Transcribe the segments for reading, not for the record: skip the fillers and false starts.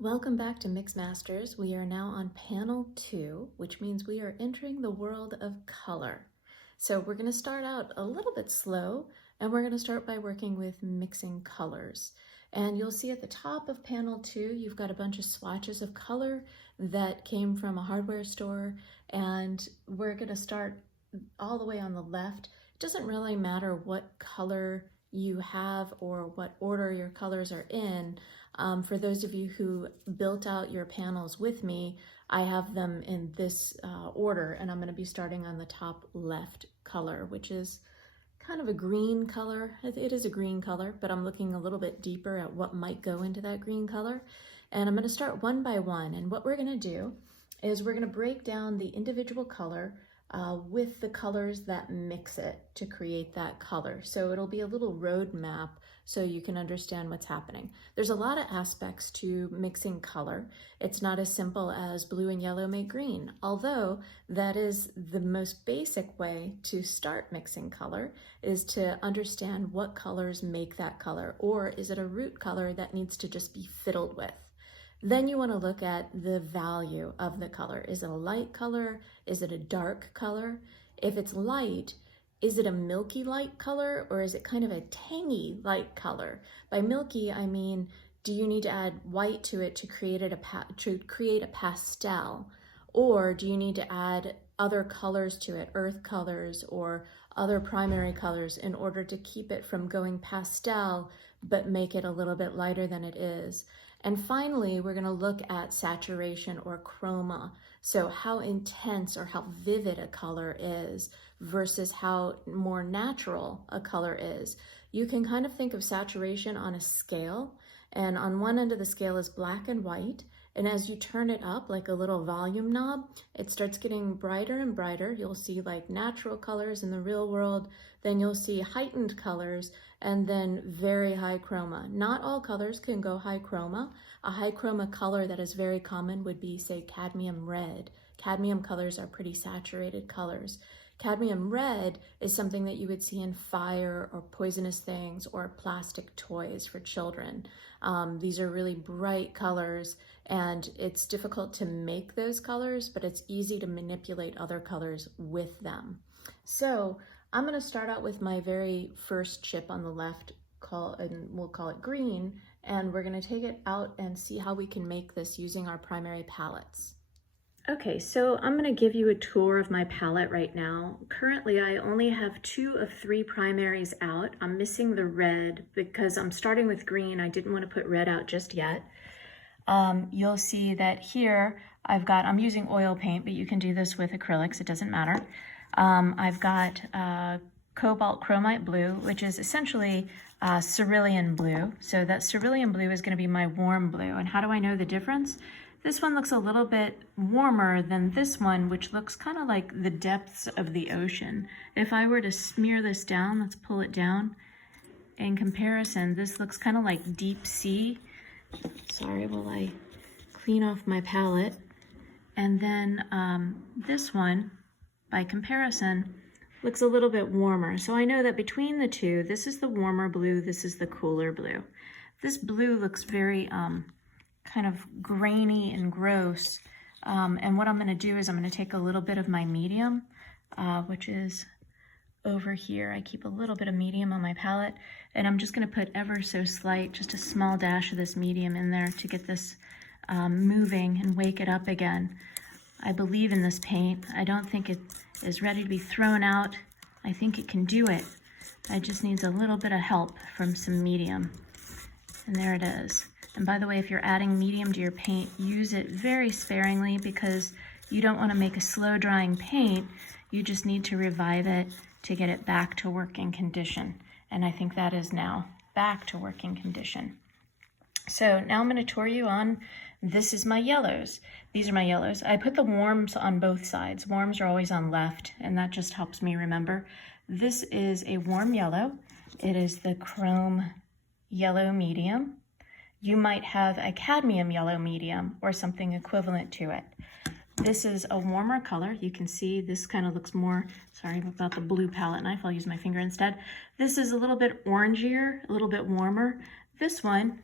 Welcome back to Mix Masters. We are now on panel 2, which means we are entering the world of color. So we're going to start out a little bit slow, and we're going to start by working with mixing colors. And you'll see at the top of panel 2, you've got a bunch of swatches of color that came from a hardware store, and we're going to start all the way on the left. It doesn't really matter what color you have or what order your colors are in. For those of you who built out your panels with me, I have them in this order, and I'm going to be starting on the top left color, which is kind of a green color. It is a green color, but I'm looking a little bit deeper at what might go into that green color. And I'm going to start one by one, and what we're going to do is we're going to break down the individual color with the colors that mix it to create that color. So it'll be a little road map so you can understand what's happening. There's a lot of aspects to mixing color. It's not as simple as blue and yellow make green, although that is the most basic way to start mixing color, is to understand what colors make that color, or is it a root color that needs to just be fiddled with. Then you want to look at the value of the color. Is it a light color? Is it a dark color? If it's light, is it a milky light color, or is it kind of a tangy light color? By milky, I mean, do you need to add white to it to create a pastel? Or do you need to add other colors to it, earth colors or other primary colors, in order to keep it from going pastel, but make it a little bit lighter than it is? And finally, we're going to look at saturation or chroma. So how intense or how vivid a color is versus how more natural a color is. You can kind of think of saturation on a scale, and on one end of the scale is black and white. And as you turn it up like a little volume knob, it starts getting brighter and brighter. You'll see like natural colors in the real world, then you'll see heightened colors, and then very high chroma. Not all colors can go high chroma. A high chroma color that is very common would be, say, cadmium red. Cadmium colors are pretty saturated colors. Cadmium red is something that you would see in fire or poisonous things or plastic toys for children. These are really bright colors, and it's difficult to make those colors, but it's easy to manipulate other colors with them. So I'm going to start out with my very first chip on the left, and we'll call it green, and we're going to take it out and see how we can make this using our primary palettes. Okay, so I'm going to give you a tour of my palette right now. Currently, I only have 2 of 3 primaries out. I'm missing the red because I'm starting with green. I didn't want to put red out just yet. You'll see that here I'm using oil paint, but you can do this with acrylics, it doesn't matter. I've got cobalt chromite blue, which is essentially cerulean blue. So that cerulean blue is going to be my warm blue. And how do I know the difference? This one looks a little bit warmer than this one, which looks kind of like the depths of the ocean. If I were to smear this down, let's pull it down. In comparison, this looks kind of like deep sea. Sorry, while I clean off my palette. And then this one, by comparison, looks a little bit warmer. So I know that between the two, this is the warmer blue, this is the cooler blue. This blue looks very kind of grainy and gross. And what I'm going to do is I'm going to take a little bit of my medium, which is over here. I keep a little bit of medium on my palette, and I'm just going to put ever so slight, just a small dash of this medium in there to get this moving and wake it up again. I believe in this paint. I don't think it is ready to be thrown out. I think it can do it. It just needs a little bit of help from some medium. And there it is. And by the way, if you're adding medium to your paint, use it very sparingly, because you don't want to make a slow drying paint. You just need to revive it to get it back to working condition. And I think that is now back to working condition. So now I'm going to tour you on, this is my yellows. These are my yellows. I put the warms on both sides. Warms are always on left, and that just helps me remember. This is a warm yellow. It is the chrome yellow medium. You might have a cadmium yellow medium or something equivalent to it. This is a warmer color. You can see this kind of looks more, sorry about the blue palette knife, I'll use my finger instead. This is a little bit orangier, a little bit warmer. This one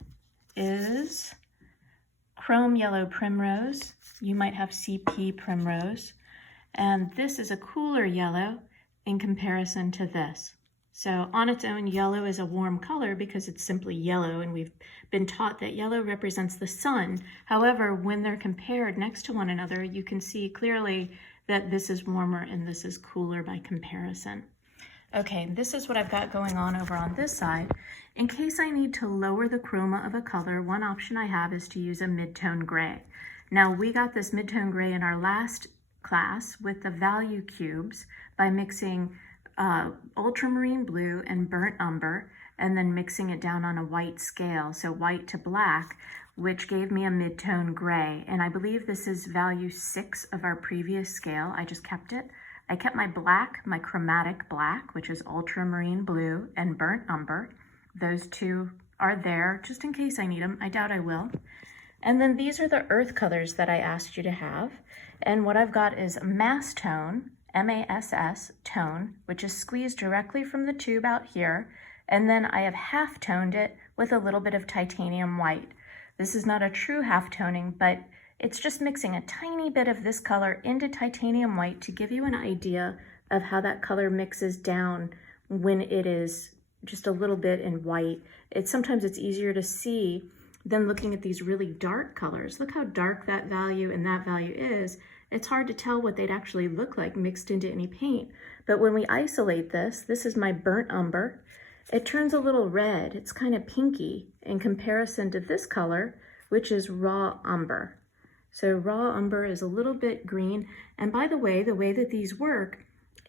is chrome yellow primrose. You might have CP primrose. And this is a cooler yellow in comparison to this. So on its own, yellow is a warm color because it's simply yellow, and we've been taught that yellow represents the sun. However, when they're compared next to one another, you can see clearly that this is warmer and this is cooler by comparison. Okay, this is what I've got going on over on this side. In case I need to lower the chroma of a color, one option I have is to use a mid-tone gray. Now, we got this mid-tone gray in our last class with the value cubes by mixing ultramarine blue and burnt umber, and then mixing it down on a white scale, so white to black, which gave me a mid-tone gray. And I believe this is value 6 of our previous scale. I just kept it. I kept my black, my chromatic black, which is ultramarine blue and burnt umber. Those two are there just in case I need them. I doubt I will. And then these are the earth colors that I asked you to have. And what I've got is mass tone, MASS tone, which is squeezed directly from the tube out here. And then I have half toned it with a little bit of titanium white. This is not a true half toning, but it's just mixing a tiny bit of this color into titanium white to give you an idea of how that color mixes down when it is just a little bit in white. Sometimes it's easier to see than looking at these really dark colors. Look how dark that value and that value is. It's hard to tell what they'd actually look like mixed into any paint. But when we isolate this is my burnt umber. It turns a little red. It's kind of pinky in comparison to this color, which is raw umber. So raw umber is a little bit green. And by the way that these work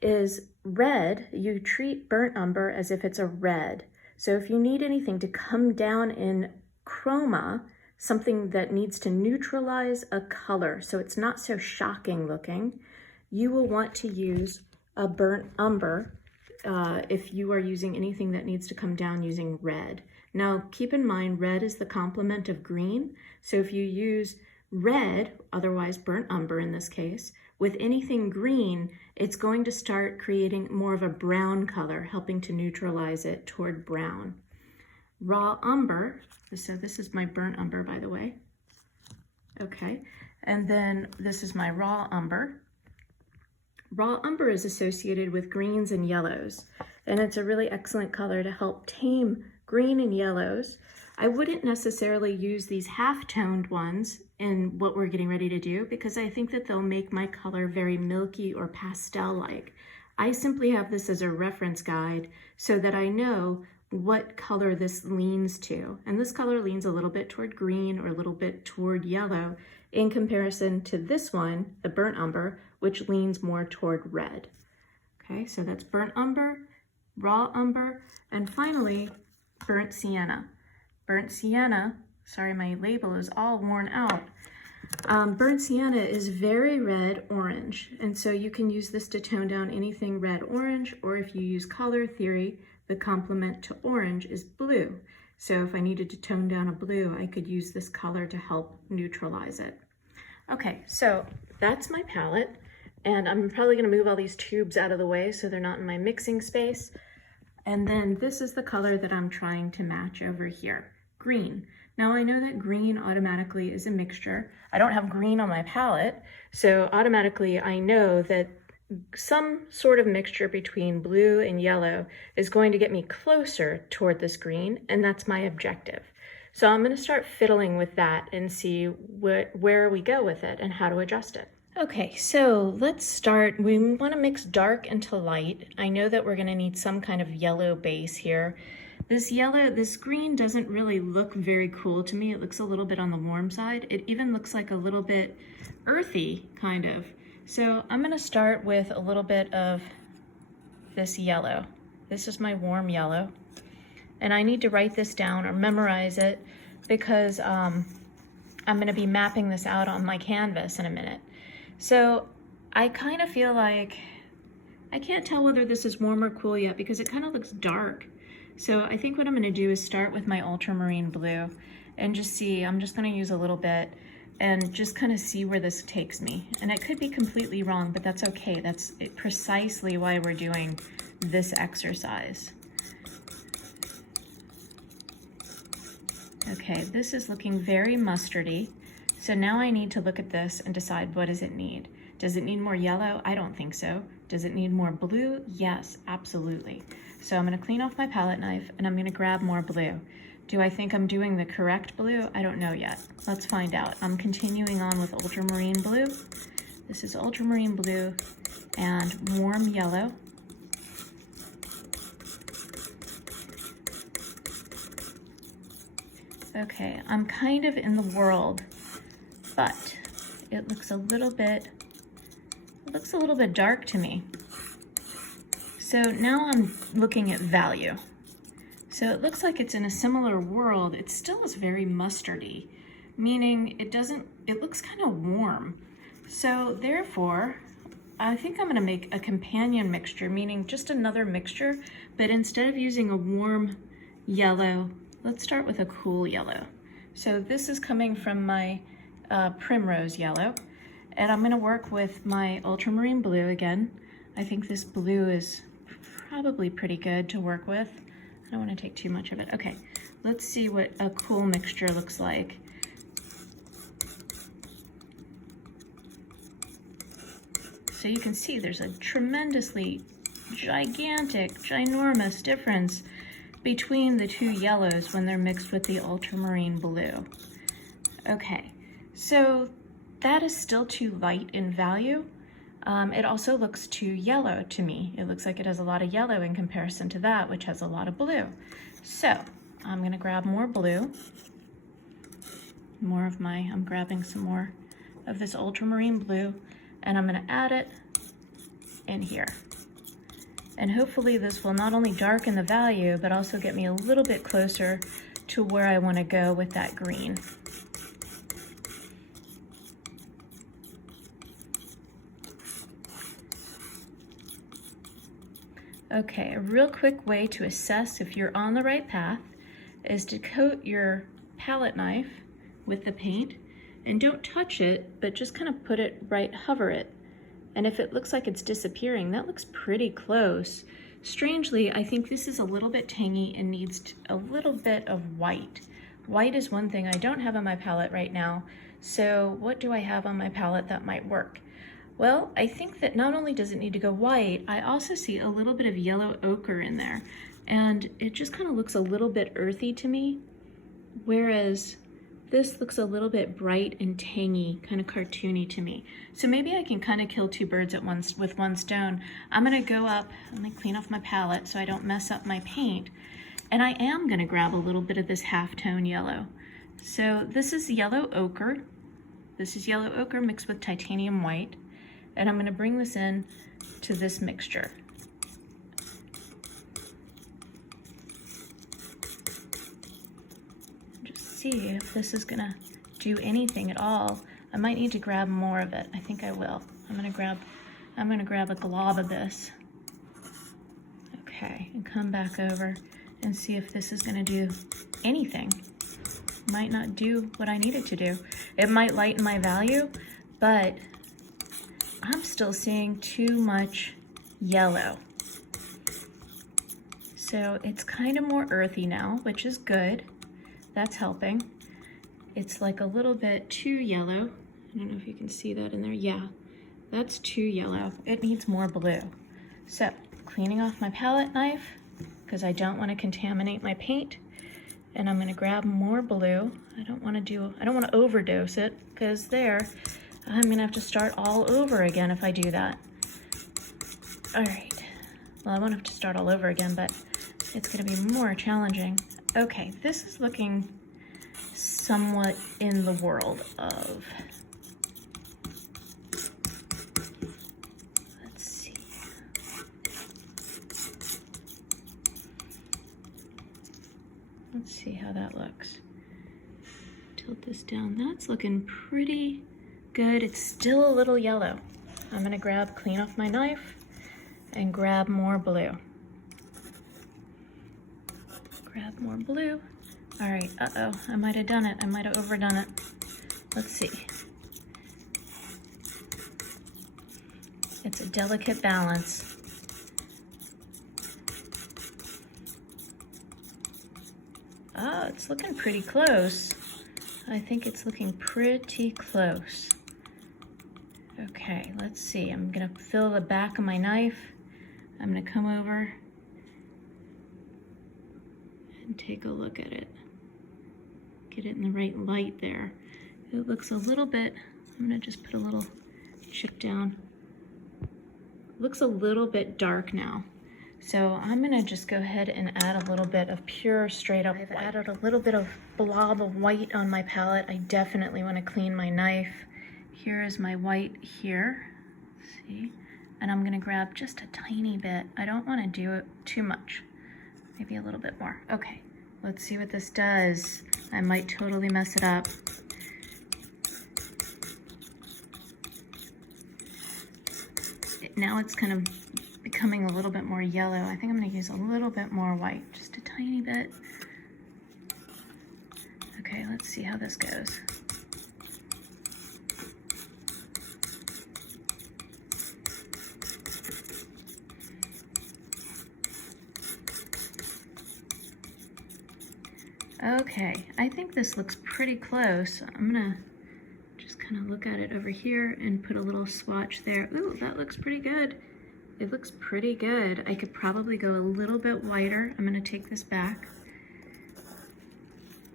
is red. You treat burnt umber as if it's a red. So if you need anything to come down in chroma, something that needs to neutralize a color so it's not so shocking looking, you will want to use a burnt umber if you are using anything that needs to come down using red. Now keep in mind, red is the complement of green, so if you use red, otherwise burnt umber in this case, with anything green, it's going to start creating more of a brown color, helping to neutralize it toward brown. Raw umber, so this is my burnt umber, by the way. Okay, and then this is my raw umber. Raw umber is associated with greens and yellows, and it's a really excellent color to help tame green and yellows. I wouldn't necessarily use these half-toned ones in what we're getting ready to do because I think that they'll make my color very milky or pastel-like. I simply have this as a reference guide so that I know what color this leans to. And this color leans a little bit toward green or a little bit toward yellow in comparison to this one, the burnt umber, which leans more toward red. Okay, so that's burnt umber, raw umber, and finally, burnt sienna. Burnt sienna, sorry, my label is all worn out. Burnt sienna is very red-orange, and so you can use this to tone down anything red-orange, or if you use color theory, the complement to orange is blue. So if I needed to tone down a blue, I could use this color to help neutralize it. Okay, so that's my palette, and I'm probably gonna move all these tubes out of the way so they're not in my mixing space. And then this is the color that I'm trying to match over here, green. Now I know that green automatically is a mixture. I don't have green on my palette, so automatically I know that some sort of mixture between blue and yellow is going to get me closer toward this green, and that's my objective. So I'm going to start fiddling with that and see where we go with it and how to adjust it. Okay, so let's start. We want to mix dark into light. I know that we're going to need some kind of yellow base here. This green doesn't really look very cool to me. It looks a little bit on the warm side. It even looks like a little bit earthy, kind of. So I'm going to start with a little bit of this yellow. This is my warm yellow. And I need to write this down or memorize it because I'm going to be mapping this out on my canvas in a minute. So I kind of feel like I can't tell whether this is warm or cool yet because it kind of looks dark. So I think what I'm going to do is start with my ultramarine blue and just see. I'm just going to use a little bit and just kind of see where this takes me. And it could be completely wrong, but that's okay. That's precisely why we're doing this exercise. Okay, this is looking very mustardy. So now I need to look at this and decide, what does it need? Does it need more yellow? I don't think so. Does it need more blue? Yes, absolutely. So I'm gonna clean off my palette knife and I'm gonna grab more blue. Do I think I'm doing the correct blue? I don't know yet. Let's find out. I'm continuing on with ultramarine blue. This is ultramarine blue and warm yellow. Okay, I'm kind of in the world, but it looks a little bit dark to me. So now I'm looking at value. So it looks like it's in a similar world. It still is very mustardy, meaning it looks kind of warm. So therefore, I think I'm gonna make a companion mixture, meaning just another mixture, but instead of using a warm yellow, let's start with a cool yellow. So this is coming from my primrose yellow, and I'm gonna work with my ultramarine blue again. I think this blue is probably pretty good to work with. I don't want to take too much of it. Okay, let's see what a cool mixture looks like. So you can see there's a tremendously gigantic, ginormous difference between the two yellows when they're mixed with the ultramarine blue. Okay, so that is still too light in value. It also looks too yellow to me. It looks like it has a lot of yellow in comparison to that, which has a lot of blue. So I'm gonna grab more blue, I'm grabbing some more of this ultramarine blue, and I'm gonna add it in here. And hopefully this will not only darken the value, but also get me a little bit closer to where I wanna go with that green. Okay, a real quick way to assess if you're on the right path is to coat your palette knife with the paint, and don't touch it, but just kind of put it right, hover it. And if it looks like it's disappearing, that looks pretty close. Strangely, I think this is a little bit tangy and needs a little bit of white. White is one thing I don't have on my palette right now. So what do I have on my palette that might work? Well, I think that not only does it need to go white, I also see a little bit of yellow ochre in there. And it just kind of looks a little bit earthy to me, whereas this looks a little bit bright and tangy, kind of cartoony to me. So maybe I can kind of kill two birds with one stone. I'm gonna go up, let me clean off my palette so I don't mess up my paint. And I am gonna grab a little bit of this halftone yellow. So this is yellow ochre. This is yellow ochre mixed with titanium white. And I'm gonna bring this in to this mixture. Just see if this is gonna do anything at all. I might need to grab more of it. I think I will. I'm gonna grab a glob of this. Okay, and come back over and see if this is gonna do anything. Might not do what I need it to do. It might lighten my value, but I'm still seeing too much yellow. So it's kind of more earthy now, which is good. That's helping. It's like a little bit too yellow. I don't know if you can see that in there. Yeah, that's too yellow. It needs more blue. So cleaning off my palette knife because I don't want to contaminate my paint. And I'm gonna grab more blue. I don't want to overdose it because I'm gonna have to start all over again if I do that. All right, well, I won't have to start all over again, but it's gonna be more challenging. Okay, this is looking somewhat in the world of, let's see. Let's see how that looks. Tilt this down. That's looking pretty good. It's still a little yellow. I'm gonna clean off my knife and grab more blue. Grab more blue. All right, uh-oh, I might have done it. I might have overdone it. Let's see. It's a delicate balance. Oh, it's looking pretty close. I think it's looking pretty close. Okay, let's see. I'm gonna fill the back of my knife. I'm gonna come over and take a look at it. Get it in the right light there. It looks a little bit, I'm gonna just put a little chip down. It looks a little bit dark now. So I'm gonna just go ahead and add a little bit of pure straight up white. I've added a little bit of blob of white on my palette. I definitely wanna clean my knife. Here is my white here, see? And I'm gonna grab just a tiny bit. I don't wanna do it too much. Maybe a little bit more. Okay, let's see what this does. I might totally mess it up. Now it's kind of becoming a little bit more yellow. I think I'm gonna use a little bit more white, just a tiny bit. Okay, let's see how this goes. Okay, I think this looks pretty close. I'm gonna just kind of look at it over here and put a little swatch there. Ooh, that looks pretty good. It looks pretty good. I could probably go a little bit whiter. I'm gonna take this back.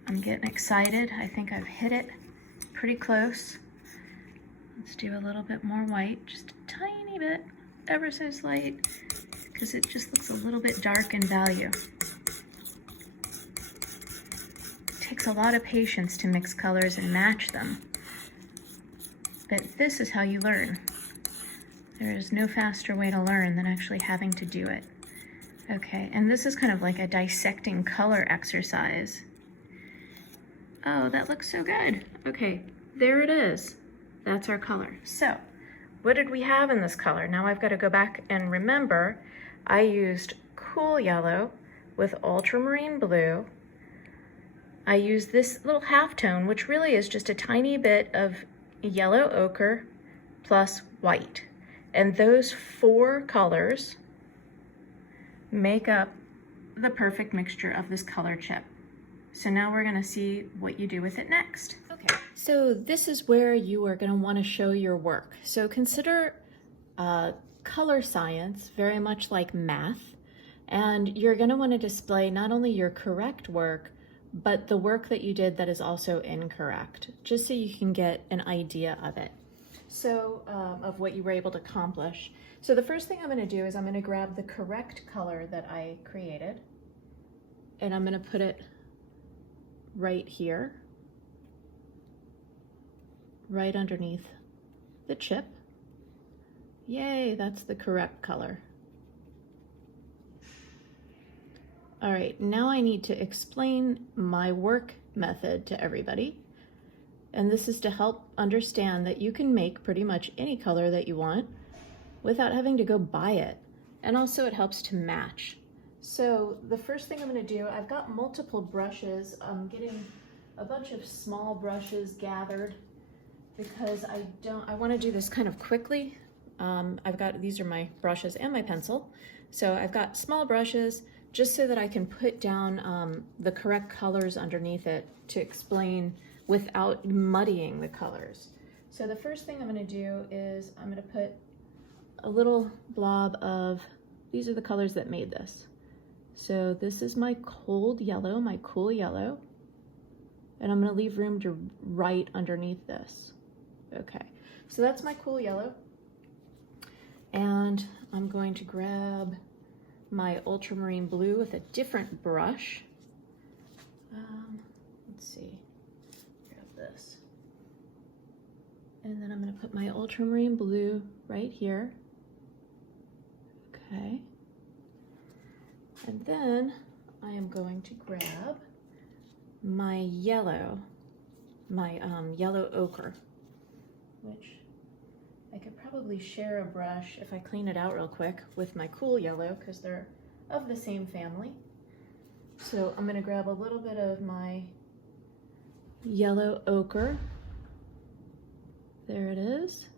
I'm getting excited. I think I've hit it pretty close. Let's do a little bit more white, just a tiny bit, ever so slight, because it just looks a little bit dark in value. It takes a lot of patience to mix colors and match them. But this is how you learn. There is no faster way to learn than actually having to do it. Okay, and this is kind of like a dissecting color exercise. Oh, that looks so good. Okay, there it is. That's our color. So, what did we have in this color? Now I've got to go back and remember, I used cool yellow with ultramarine blue. I used this little halftone, which really is just a tiny bit of yellow ochre plus white. And those four colors make up the perfect mixture of this color chip. So now we're gonna see what you do with it next. Okay, so this is where you are gonna wanna show your work. So consider color science very much like math, and you're gonna wanna display not only your correct work, but the work that you did that is also incorrect, just so you can get an idea of it. So, of what you were able to accomplish. So the first thing I'm gonna do is I'm gonna grab the correct color that I created, and I'm gonna put it right here, right underneath the chip. Yay, that's the correct color. All right, now I need to explain my work method to everybody. And this is to help understand that you can make pretty much any color that you want without having to go buy it. And also it helps to match. So the first thing I'm gonna do, I've got multiple brushes. I'm getting a bunch of small brushes gathered because I wanna do this kind of quickly. These are my brushes and my pencil. So I've got small brushes just so that I can put down the correct colors underneath it to explain without muddying the colors. So the first thing I'm gonna do is I'm gonna put a little blob of, these are the colors that made this. So this is my cold yellow, my cool yellow, and I'm gonna leave room to write underneath this. Okay, so that's my cool yellow. And I'm going to grab my ultramarine blue with a different brush. Let's see, grab this. And then I'm gonna put my ultramarine blue right here. Okay. And then I am going to grab my yellow, yellow ochre, which I could probably share a brush if I clean it out real quick with my cool yellow because they're of the same family. So I'm gonna grab a little bit of my yellow ochre. There it is.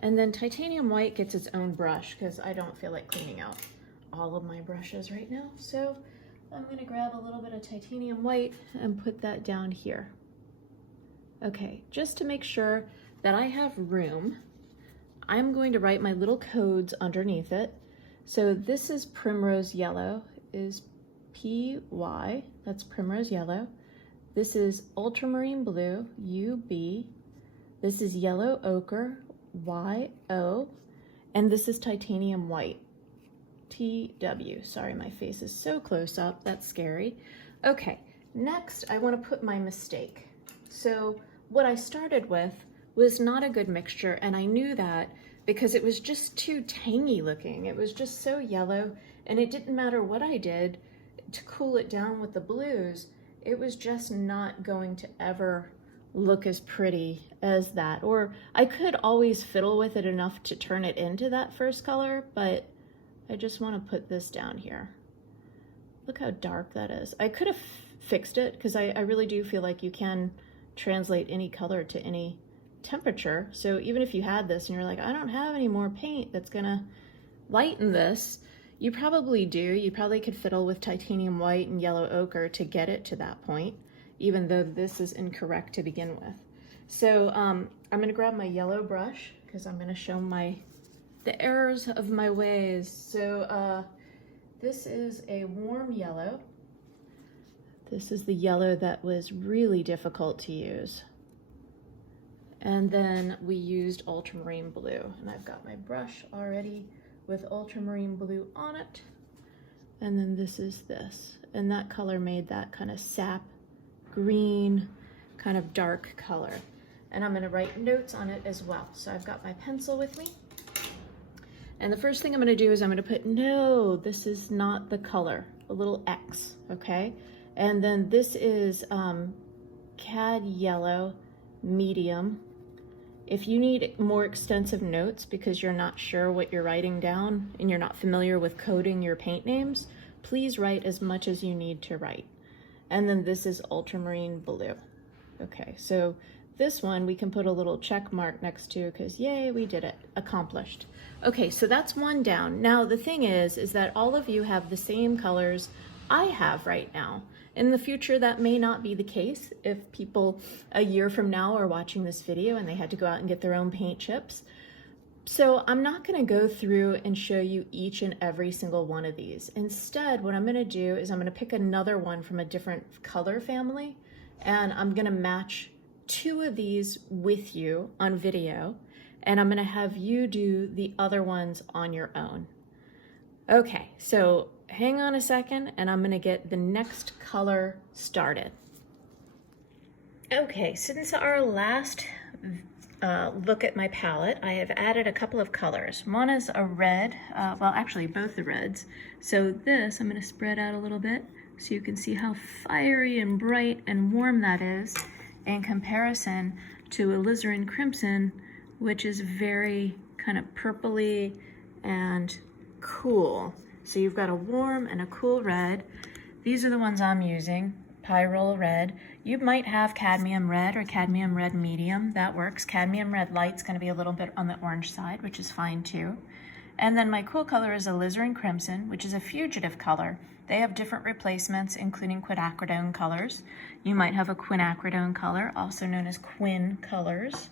And then titanium white gets its own brush because I don't feel like cleaning out all of my brushes right now. So I'm going to grab a little bit of titanium white and put that down here. Okay, just to make sure that I have room, I'm going to write my little codes underneath it. So this is primrose yellow, is PY, that's primrose yellow. This is ultramarine blue, UB. This is yellow ochre, YO. And this is titanium white, TW. Sorry, my face is so close up, that's scary. Okay, next I want to put my mistake. So what I started with was not a good mixture, and I knew that because it was just too tangy looking. It was just so yellow, and it didn't matter what I did to cool it down with the blues, it was just not going to ever look as pretty as that. Or I could always fiddle with it enough to turn it into that first color, but I just want to put this down here. Look how dark that is. I could have fixed it because I really do feel like you can translate any color to any temperature. So even if you had this and you're like, I don't have any more paint that's gonna lighten this, you probably do. You probably could fiddle with titanium white and yellow ochre to get it to that point, even though this is incorrect to begin with. So I'm gonna grab my yellow brush because I'm gonna show the errors of my ways. So this is a warm yellow. This is the yellow that was really difficult to use. And then we used ultramarine blue, and I've got my brush already with ultramarine blue on it. And then this is this, and that color made that kind of sap green, kind of dark color. And I'm gonna write notes on it as well. So I've got my pencil with me. And the first thing I'm gonna do is I'm gonna put, no, this is not the color, a little X, okay? And then this is cad yellow, medium. If you need more extensive notes because you're not sure what you're writing down and you're not familiar with coding your paint names, please write as much as you need to write. And then this is ultramarine blue. Okay, so this one we can put a little check mark next to because yay, we did it, accomplished. Okay, so that's one down. Now the thing is that all of you have the same colors I have right now. In the future, that may not be the case if people a year from now are watching this video and they had to go out and get their own paint chips. So I'm not gonna go through and show you each and every single one of these. Instead, what I'm gonna do is I'm gonna pick another one from a different color family, and I'm gonna match two of these with you on video, and I'm gonna have you do the other ones on your own. Okay, so hang on a second and I'm gonna get the next color started. Okay, since our last look at my palette, I have added a couple of colors. One is a red, well actually both the reds. So this, I'm gonna spread out a little bit so you can see how fiery and bright and warm that is in comparison to alizarin crimson, which is very kind of purpley and cool. So you've got a warm and a cool red. These are the ones I'm using, Pyrrole red. You might have cadmium red or cadmium red medium, that works. Cadmium red light's gonna be a little bit on the orange side, which is fine too. And then my cool color is alizarin crimson, which is a fugitive color. They have different replacements, including quinacridone colors. You might have a quinacridone color, also known as quin colors.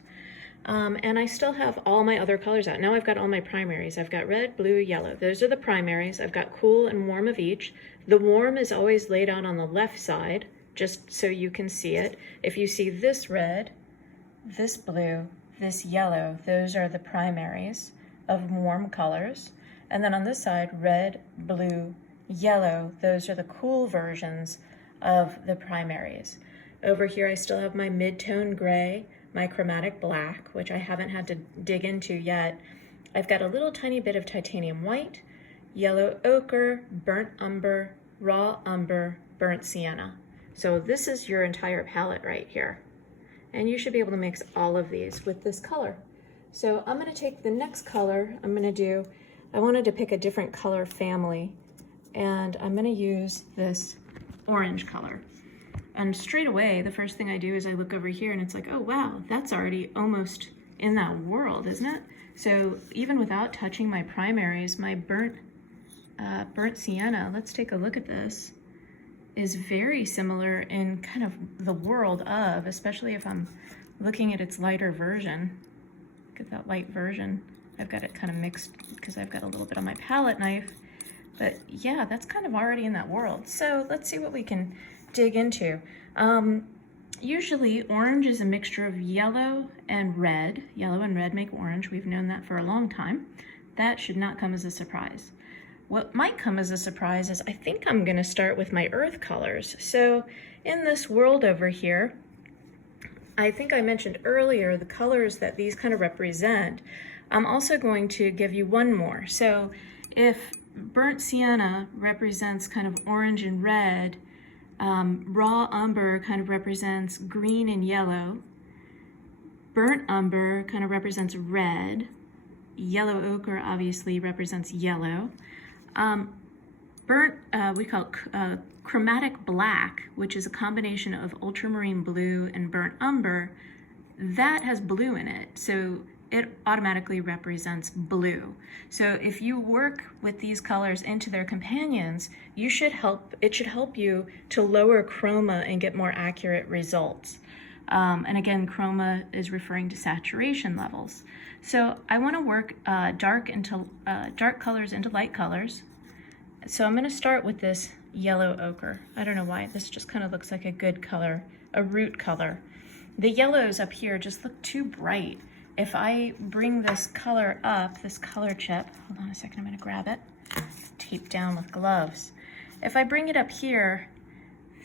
And I still have all my other colors out. Now I've got all my primaries. I've got red, blue, yellow. Those are the primaries. I've got cool and warm of each. The warm is always laid out on the left side, just so you can see it. If you see this red, this blue, this yellow, those are the primaries of warm colors. And then on this side, red, blue, yellow, those are the cool versions of the primaries. Over here, I still have my mid-tone gray, my chromatic black, which I haven't had to dig into yet. I've got a little tiny bit of titanium white, yellow ochre, burnt umber, raw umber, burnt sienna. So this is your entire palette right here. And you should be able to mix all of these with this color. So I'm gonna take the next color, I wanted to pick a different color family, and I'm gonna use this orange color. And straight away, the first thing I do is I look over here and it's like, oh wow, that's already almost in that world, isn't it? So even without touching my primaries, my burnt sienna, let's take a look at this. is very similar in kind of the world of, especially if I'm looking at its lighter version. Look at that light version. I've got it kind of mixed because I've got a little bit on my palette knife. But yeah, that's kind of already in that world. So let's see what we can dig into. Usually orange is a mixture of yellow and red. Yellow and red make orange. We've known that for a long time. That should not come as a surprise. What might come as a surprise is I think I'm going to start with my earth colors. So in this world over here, I think I mentioned earlier the colors that these kind of represent. I'm also going to give you one more. So if burnt sienna represents kind of orange and red, raw umber kind of represents green and yellow, burnt umber kind of represents red, yellow ochre obviously represents yellow, we call it chromatic black, which is a combination of ultramarine blue and burnt umber, that has blue in it, so it automatically represents blue. So if you work with these colors into their companions, it should help you to lower chroma and get more accurate results. And again, chroma is referring to saturation levels. So I want to work dark colors into light colors. So I'm going to start with this yellow ochre. I don't know why, this just kind of looks like a good color, a root color. The yellows up here just look too bright. If I bring this color up, this color chip, hold on a second, I'm going to grab it, tape down with gloves. If I bring it up here,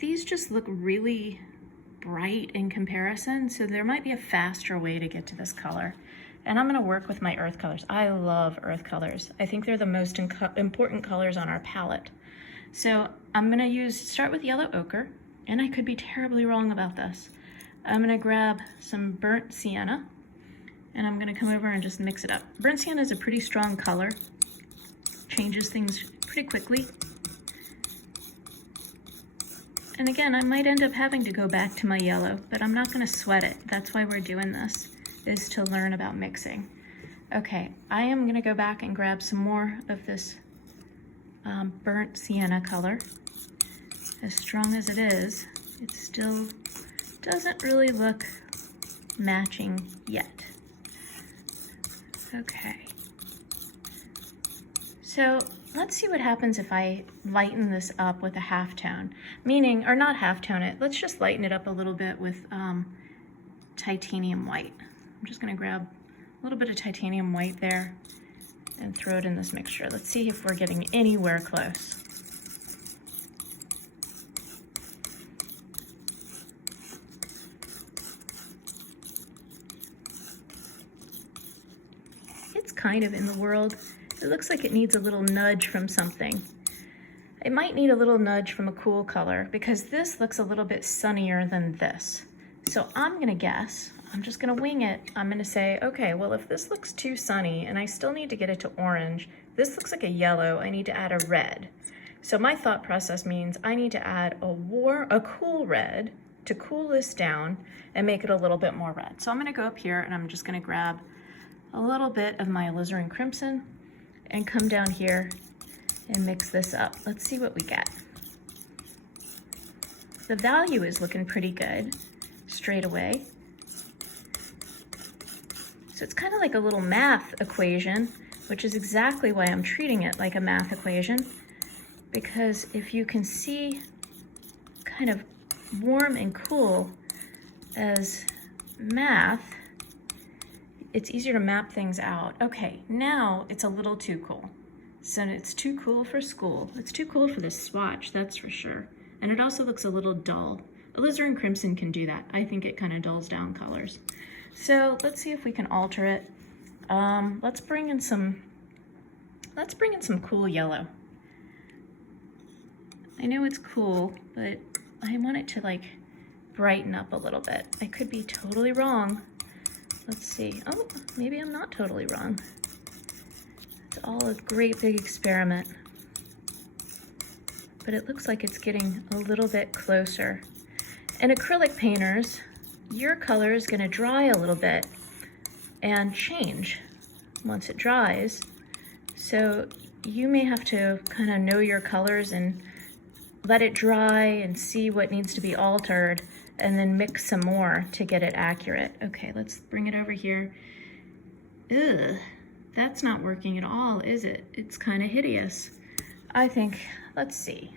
these just look really bright in comparison, so there might be a faster way to get to this color. And I'm going to work with my earth colors. I love earth colors. I think they're the most important colors on our palette. So I'm going to start with yellow ochre, and I could be terribly wrong about this. I'm going to grab some burnt sienna, and I'm going to come over and just mix it up. Burnt sienna is a pretty strong color, changes things pretty quickly. And again, I might end up having to go back to my yellow, but I'm not going to sweat it. That's why we're doing this, is to learn about mixing. Okay, I am going to go back and grab some more of this burnt sienna color. As strong as it is, it still doesn't really look matching yet. Okay, so let's see what happens if I lighten this up with a halftone, meaning, or not halftone it, let's just lighten it up a little bit with titanium white. I'm just going to grab a little bit of titanium white there and throw it in this mixture. Let's see if we're getting anywhere close. It's kind of in the world. It looks like it needs a little nudge from something. It might need a little nudge from a cool color because this looks a little bit sunnier than this. So I'm gonna guess, I'm just gonna wing it. I'm gonna say, okay, well, if this looks too sunny and I still need to get it to orange, this looks like a yellow, I need to add a red. So my thought process means I need to add a cool red to cool this down and make it a little bit more red. So I'm gonna go up here and I'm just gonna grab a little bit of my alizarin crimson and come down here and mix this up. Let's see what we get. The value is looking pretty good straight away. So it's kind of like a little math equation, which is exactly why I'm treating it like a math equation, because if you can see kind of warm and cool as math, it's easier to map things out. Okay, now it's a little too cool. So it's too cool for school. It's too cool for this swatch, that's for sure. And it also looks a little dull. Alizarin crimson can do that. I think it kind of dulls down colors. So let's see if we can alter it. Let's bring in some cool yellow. I know it's cool, but I want it to like brighten up a little bit. I could be totally wrong. Let's see. Oh, maybe I'm not totally wrong. It's all a great big experiment. But it looks like it's getting a little bit closer. And acrylic painters, your color is going to dry a little bit and change once it dries. So you may have to kind of know your colors and let it dry and see what needs to be altered, and then mix some more to get it accurate. Okay, let's bring it over here. Ugh, that's not working at all, is it? It's kind of hideous. I think, let's see.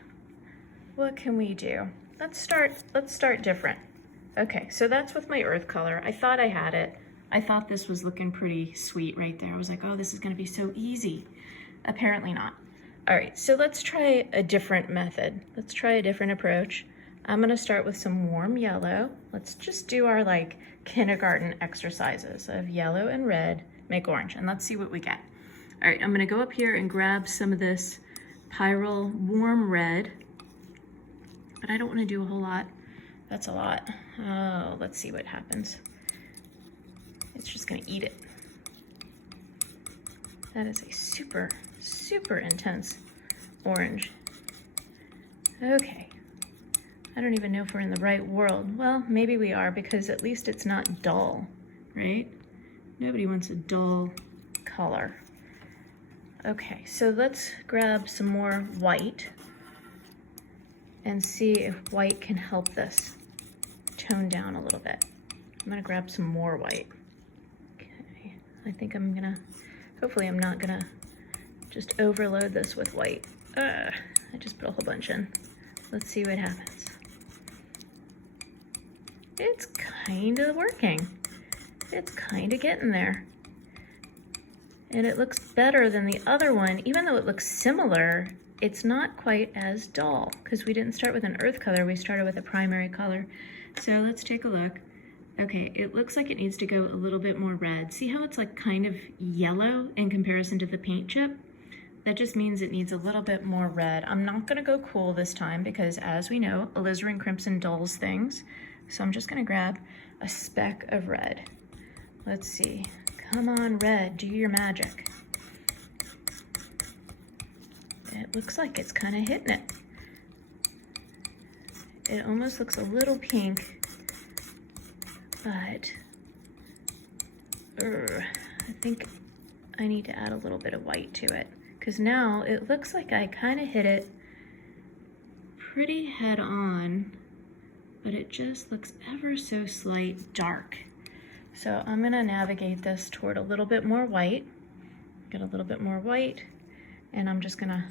What can we do? Let's start different. Okay, so that's with my earth color. I thought I had it. I thought this was looking pretty sweet right there. I was like, oh, this is gonna be so easy. Apparently not. All right, so let's try a different method. Let's try a different approach. I'm gonna start with some warm yellow. Let's just do our like kindergarten exercises of yellow and red, make orange, and let's see what we get. All right, I'm gonna go up here and grab some of this Pyrrole warm red, but I don't wanna do a whole lot. That's a lot. Oh, let's see what happens. It's just gonna eat it. That is a super, super intense orange. Okay. I don't even know if we're in the right world. Well, maybe we are, because at least it's not dull, right? Nobody wants a dull color. Okay, so let's grab some more white and see if white can help this tone down a little bit. I'm gonna grab some more white. Okay, I think I'm gonna, hopefully I'm not gonna just overload this with white. I just put a whole bunch in. Let's see what happens. It's kind of working. It's kind of getting there. And it looks better than the other one. Even though it looks similar, it's not quite as dull because we didn't start with an earth color, we started with a primary color. So let's take a look. Okay, it looks like it needs to go a little bit more red. See how it's like kind of yellow in comparison to the paint chip? That just means it needs a little bit more red. I'm not gonna go cool this time because, as we know, alizarin crimson dulls things. So I'm just gonna grab a speck of red. Let's see. Come on, red, do your magic. It looks like it's kind of hitting it. It almost looks a little pink, but I think I need to add a little bit of white to it, because now it looks like I kind of hit it pretty head on, but it just looks ever so slight dark. So I'm gonna navigate this toward a little bit more white, get a little bit more white, and I'm just gonna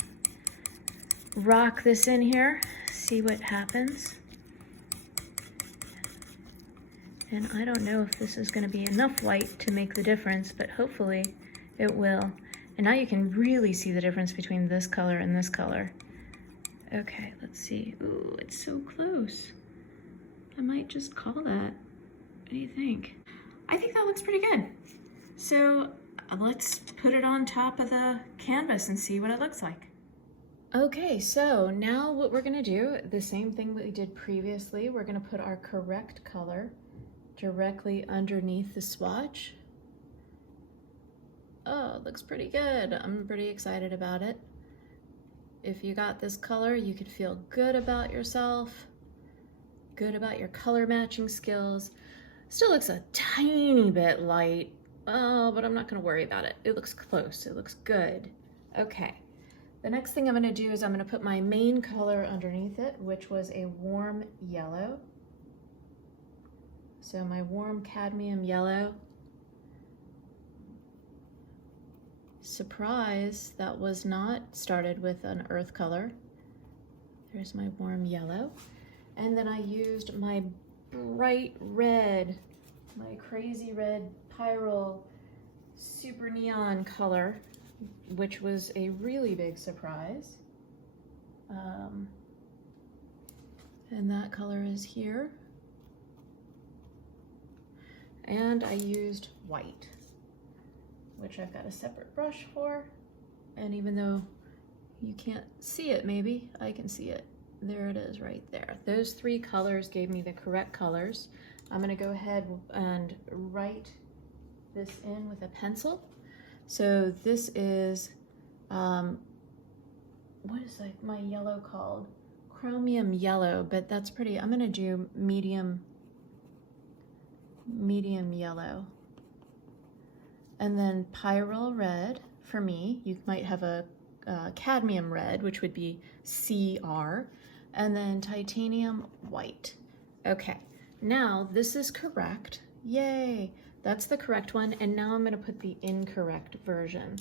rock this in here, see what happens. And I don't know if this is gonna be enough white to make the difference, but hopefully it will. And now you can really see the difference between this color and this color. Okay, let's see. Ooh, it's so close. I might just call that. What do you think? I think that looks pretty good. So let's put it on top of the canvas and see what it looks like. Okay, so now what we're gonna do, the same thing we did previously, we're gonna put our correct color directly underneath the swatch. Oh, it looks pretty good. I'm pretty excited about it. If you got this color, you could feel good about yourself, good about your color matching skills. Still looks a tiny bit light, but I'm not gonna worry about it. It looks close, it looks good. Okay, the next thing I'm gonna do is I'm gonna put my main color underneath it, which was a warm yellow. So my warm cadmium yellow. Surprise, that was not started with an earth color. There's my warm yellow. And then I used my bright red, my crazy red Pyrrole super neon color, which was a really big surprise. And that color is here. And I used white, which I've got a separate brush for. And even though you can't see it, maybe I can see it. There it is right there. Those three colors gave me the correct colors. I'm gonna go ahead and write this in with a pencil. So this is, what is like my yellow called? Chromium yellow, but that's pretty. I'm gonna do medium yellow. And then Pyrrole red for me. You might have a cadmium red, which would be CR. and then titanium white. Okay, now this is correct. Yay, that's the correct one. And now I'm gonna put the incorrect version.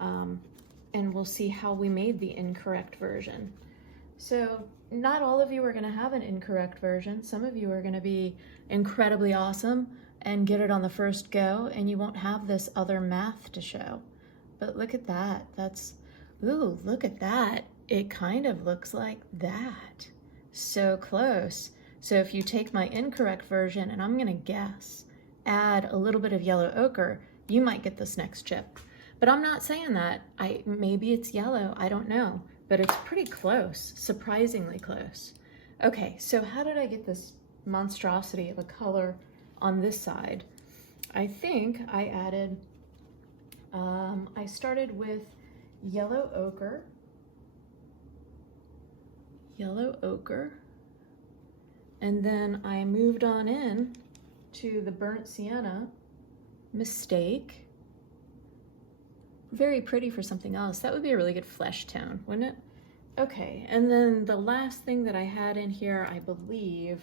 And we'll see how we made the incorrect version. So not all of you are gonna have an incorrect version. Some of you are gonna be incredibly awesome and get it on the first go, and you won't have this other math to show. But look at that, ooh, look at that. It kind of looks like that. So close. So if you take my incorrect version, and I'm gonna guess, add a little bit of yellow ochre, you might get this next chip. But I'm not saying that. Maybe it's yellow, I don't know. But it's pretty close, surprisingly close. Okay, so how did I get this monstrosity of a color on this side? I think I added, I started with yellow ochre, and then I moved on in to the burnt sienna, mistake. Very pretty for something else. That would be a really good flesh tone, wouldn't it? Okay, and then the last thing that I had in here, I believe,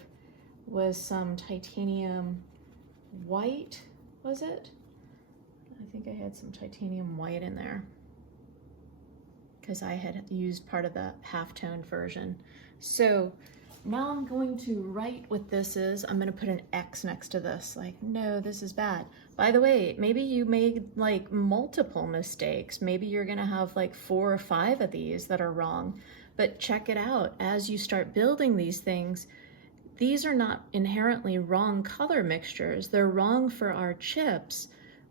was some titanium white, was it? I think I had some titanium white in there because I had used part of the half-toned version. So now I'm going to write what this is. I'm gonna put an X next to this, like, no, this is bad. By the way, maybe you made like multiple mistakes. Maybe you're gonna have like 4 or 5 of these that are wrong, but check it out. As you start building these things, these are not inherently wrong color mixtures. They're wrong for our chips,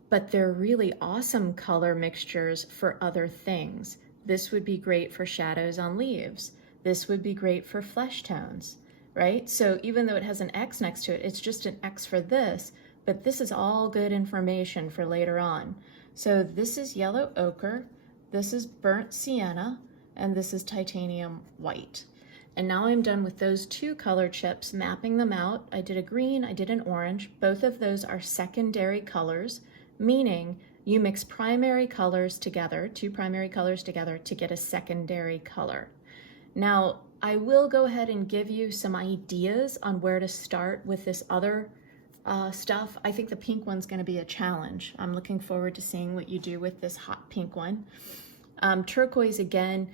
but they're really awesome color mixtures for other things. This would be great for shadows on leaves. This would be great for flesh tones, right? So even though it has an X next to it, it's just an X for this, but this is all good information for later on. So this is yellow ochre, this is burnt sienna, and this is titanium white. And now I'm done with those 2 color chips, mapping them out. I did a green, I did an orange. Both of those are secondary colors, meaning you mix primary colors together, 2 primary colors together to get a secondary color. Now, I will go ahead and give you some ideas on where to start with this other stuff. I think the pink one's gonna be a challenge. I'm looking forward to seeing what you do with this hot pink one. Turquoise again,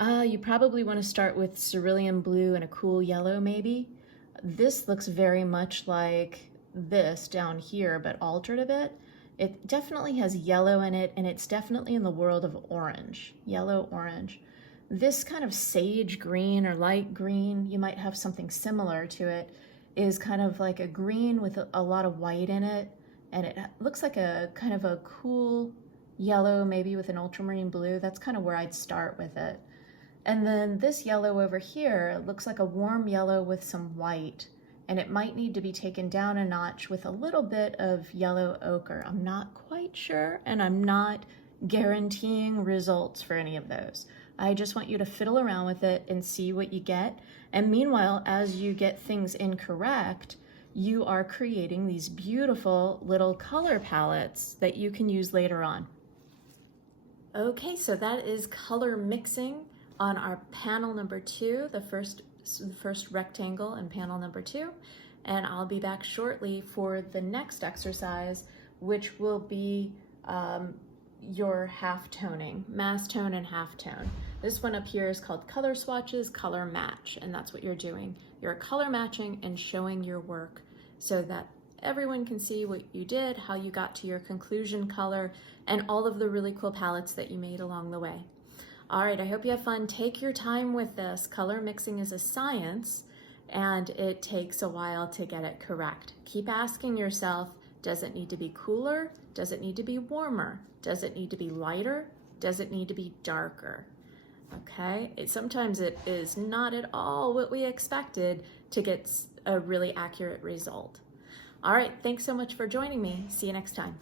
you probably wanna start with cerulean blue and a cool yellow maybe. This looks very much like this down here, but altered a bit. It definitely has yellow in it, and it's definitely in the world of orange, yellow, orange. This kind of sage green or light green, you might have something similar to it, is kind of like a green with a lot of white in it, and it looks like a kind of a cool yellow, maybe with an ultramarine blue. That's kind of where I'd start with it. And then this yellow over here looks like a warm yellow with some white, and it might need to be taken down a notch with a little bit of yellow ochre. I'm not quite sure, and I'm not guaranteeing results for any of those. I just want you to fiddle around with it and see what you get. And meanwhile, as you get things incorrect, you are creating these beautiful little color palettes that you can use later on. Okay, so that is color mixing on our panel number 2, the first rectangle in panel number 2. And I'll be back shortly for the next exercise, which will be your half toning, mass tone and half tone. This one up here is called color swatches, color match, and that's what you're doing. You're color matching and showing your work so that everyone can see what you did, how you got to your conclusion color, and all of the really cool palettes that you made along the way. All right, I hope you have fun. Take your time with this. Color mixing is a science, and it takes a while to get it correct. Keep asking yourself, does it need to be cooler? Does it need to be warmer? Does it need to be lighter? Does it need to be darker? Okay, sometimes it is not at all what we expected to get a really accurate result. All right, thanks so much for joining me. See you next time.